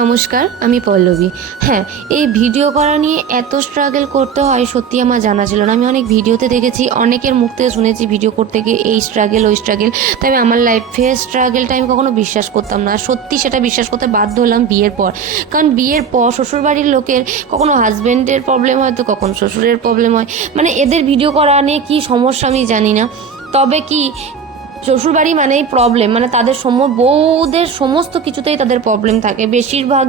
নমস্কার, আমি পল্লবী। হ্যাঁ এই ভিডিও করা নিয়ে এত স্ট্রাগল করতে হয়, সত্যি আমার জানা ছিল না। আমি অনেক ভিডিওতে দেখেছি, অনেকের মুখ থেকে শুনেছি ভিডিও করতে গিয়ে এই স্ট্রাগল ওই স্ট্রাগল তবে আমার লাইফে স্ট্রাগলটা আমি কখনো বিশ্বাস করতাম না। সত্যি সেটা বিশ্বাস করতে বাধ্য হলাম বিয়ের পর। কারণ বিয়ের পর শ্বশুরবাড়ির লোকের কখনো হাজব্যান্ডের প্রবলেম হয়, তো কখনো শ্বশুরের প্রবলেম হয়। মানে এদের ভিডিও করা নিয়ে কী সমস্যা আমি জানি না। তবে কি শ্বশুরবাড়ি মানেই প্রবলেম মানে তাদের সম, বউদের সমস্ত কিছুতেই তাদের প্রবলেম থাকে। বেশিরভাগ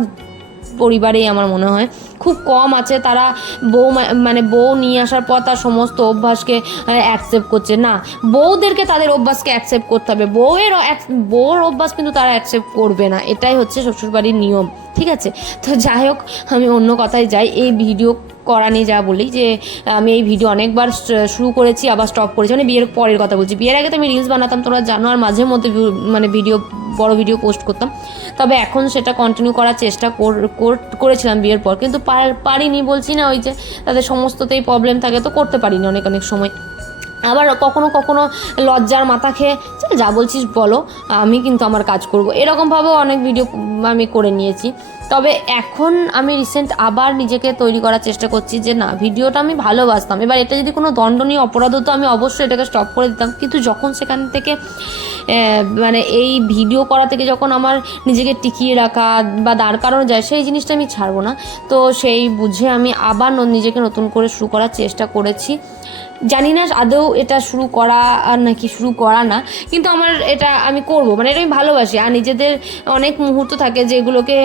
পরিবারেই আমার মনে হয়। খুব কম আছে, তারা বউ মানে বউ নিয়ে আসার পর তার সমস্ত অভ্যাসকে অ্যাকসেপ্ট করছে। না, বউদেরকে তাদের অভ্যাসকে অ্যাকসেপ্ট করতে হবে। বউয়ের বউর অভ্যাস কিন্তু তারা অ্যাকসেপ্ট করবে না। এটাই হচ্ছে শ্বশুরবাড়ির নিয়ম, ঠিক আছে? তো যাই হোক, আমি অন্য কথায় যাই। এই ভিডিও করা নিয়ে যা বলি যে, আমি এই ভিডিও অনেকবার শুরু করেছি, আবার স্টপ করেছি। মানে বিয়ের পরের কথা বলছি। বিয়ের আগে তো আমি রিলস বানাতাম, তোমরা জানো, আর মাঝে মধ্যে মানে ভিডিও বড় ভিডিও পোস্ট করতাম। তবে এখন সেটা কন্টিনিউ করার চেষ্টা কর- কর- করেছিলাম বিয়ের পর। কিন্তু পারিনি বলছি না ওই যে তাদের সমস্ততেই প্রবলেম থাকে তো করতে পারিনি অনেক অনেক সময়। আবার কখনো কখনো লজ্জার মাথা খেয়ে "চল, যা বলছিস বলো আমি কিন্তু আমার কাজ করব। এরকমভাবেও অনেক ভিডিও আমি করে নিয়েছি। তবে এখন আমি রিসেন্ট আবার নিজেকে তৈরি করার চেষ্টা করছি যে না, ভিডিওটা আমি ভালোবাসতাম। এবার এটা যদি কোনো দণ্ডনীয় অপরাধ হতো, আমি অবশ্যই এটাকে স্টপ করে দিতাম। কিন্তু যখন সেখান থেকে মানে এই ভিডিও করা থেকে যখন আমার নিজেকে টিকিয়ে রাখা বা দাঁড় করানো যায়, সেই জিনিসটা আমি ছাড়বো না। তো সেই বুঝে আমি আবার নিজেকে নতুন করে শুরু করার চেষ্টা করেছি। জানি না আদৌ এটা শুরু করা আর নাকি শুরু করা না, কিন্তু আমার এটা আমি করব। মানে এটা আমি ভালোবাসি। আর নিজেদের অনেক মুহূর্ত থাকে যেগুলোকে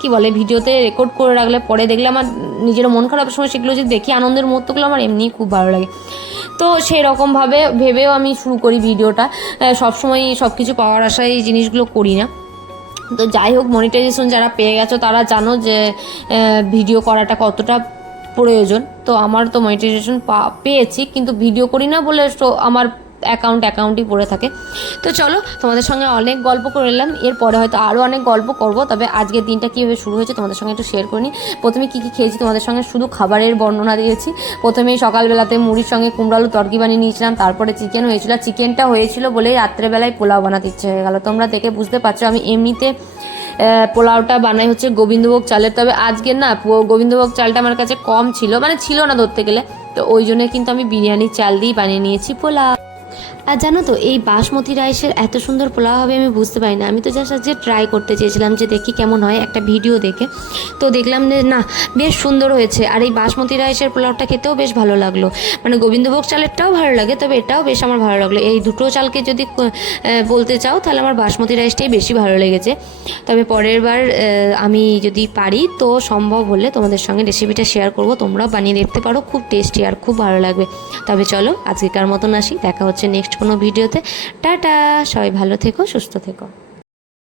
কি বলে, ভিডিওতে রেকর্ড করে রাখলে পরে দেখলে আমার নিজের মন খারাপের সময় সেগুলো যদি দেখি, আনন্দের মুহূর্তগুলো আমার এমনিই খুব ভালো লাগে। তো সেই রকমভাবে ভেবেও আমি শুরু করি ভিডিওটা। সবসময় সব কিছু পাওয়ার আশায় এই জিনিসগুলো করি না। তো যাই হোক মনিটাইজেশন যারা পেয়ে গেছো, তারা জানো যে ভিডিও করাটা কতটা প্রয়োজন। তো আমার তো মনিটাইজেশন পেয়েছি, কিন্তু ভিডিও করি না বলে আমার অ্যাকাউন্ট অ্যাকাউন্টই পড়ে থাকে। তো চলো, তোমাদের সঙ্গে অনেক গল্প করে এলাম। এরপরে হয়তো আরও অনেক গল্প করব, তবে আজকের দিনটা কীভাবে শুরু হয়েছে তোমাদের সঙ্গে একটু শেয়ার করিনি প্রথমে কী কী খেয়েছি তোমাদের সঙ্গে? শুধু খাবারের বর্ণনা দিয়েছি। প্রথমেই সকালবেলাতে মুড়ির সঙ্গে কুমড়ালু তরকি বানিয়ে নিয়েছিলাম, তারপরে চিকেন হয়েছিল। চিকেনটা হয়েছিল বলেই রাত্রেবেলায় পোলাও বানাতে ইচ্ছে হয়ে গেলো। তোমরা দেখে বুঝতে পারছ, আমি এমনিতে পোলাওটা বানাই হচ্ছে গোবিন্দভোগ চালের। তবে আজকে না গোবিন্দভোগ চালটা আমার কাছে কম ছিল মানে ছিল না ধরতে গেলে। তো ওই জন্য কিন্তু আমি বিরিয়ানির চাল দিয়েই বানিয়ে নিয়েছি পোলাও। আর জানো তো, এই বাসমতি রাইসের এত সুন্দর পোলাও হবে আমি বুঝতে পারি না। আমি তো জাস্ট আজকে ট্রাই করতে চেয়েছিলাম যে দেখি কেমন হয়, একটা ভিডিও দেখে। তো দেখলাম যে না, বেশ সুন্দর হয়েছে। আর এই বাসমতি রাইসের পোলাওটা খেতেও বেশ ভালো লাগল। মানে গোবিন্দভোগ চালেরটাও ভালো লাগে, তবে এটাও বেশ আমার ভালো লাগল। এই দুটো চালকে যদি বলতে চাও, তাহলে আমার বাসমতি রাইসটাই বেশি ভালো লেগেছে। তবে পরের বার আমি যদি পারি, তো সম্ভব হলে তোমাদের সঙ্গে রেসিপিটা শেয়ার করব। তোমরাও বানিয়ে দেখতে পারো, খুব টেস্টি আর খুব ভালো লাগবে। তবে চলো, আজকেকার মতন আসি, দেখা হচ্ছে নেক্সট কোনো ভিডিওতে। টাটা সবাই ভালো থেকো সুস্থ থেকো।